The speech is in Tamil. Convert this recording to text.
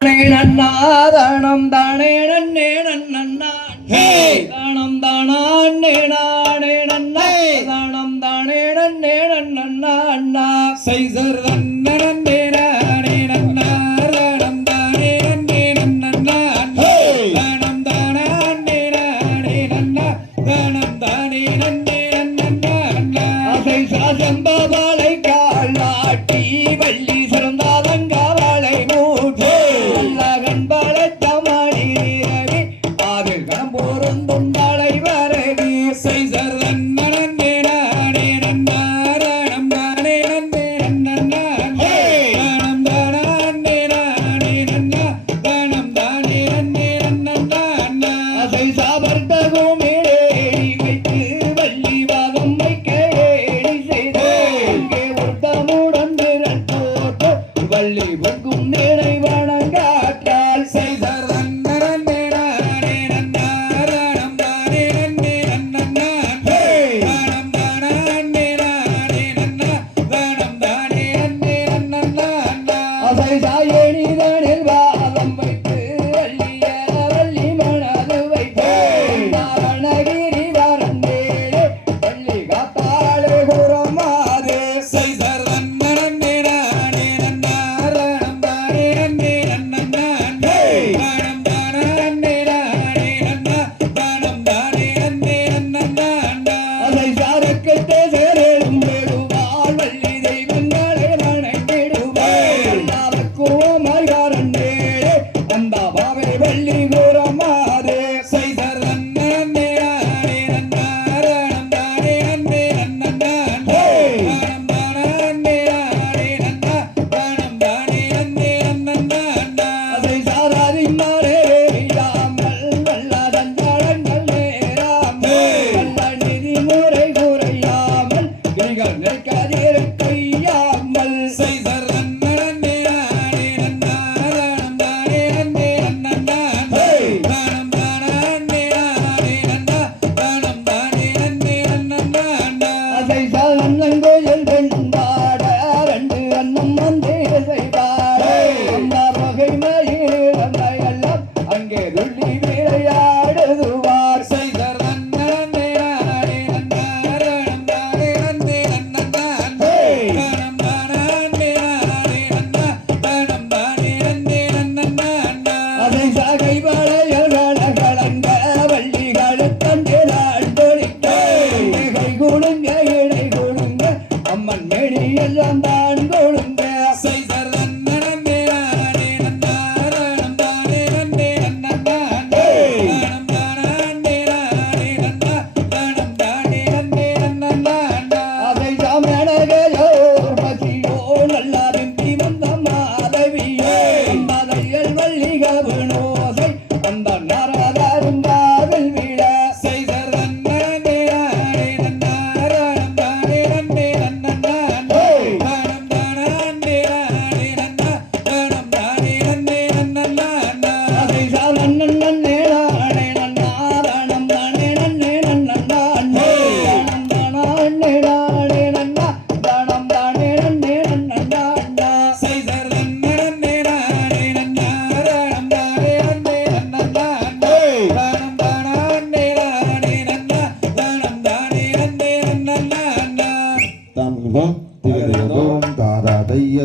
நன்னாதானம் தானே நன்னே நன்னா தானம் தானே நானே நன்னா தானம் தானே நன்னே நன்னா அண்ணா. சைசர் தன்ன நன்னே நானே நன்னா. தானம் தானே நன்னே நன்னா தானம் தானே நானே நன்னா. தானம் தானே நன்னே நன்னா அசை சாசம்பவாளை காலாட்டி que eu tô தாரா தைய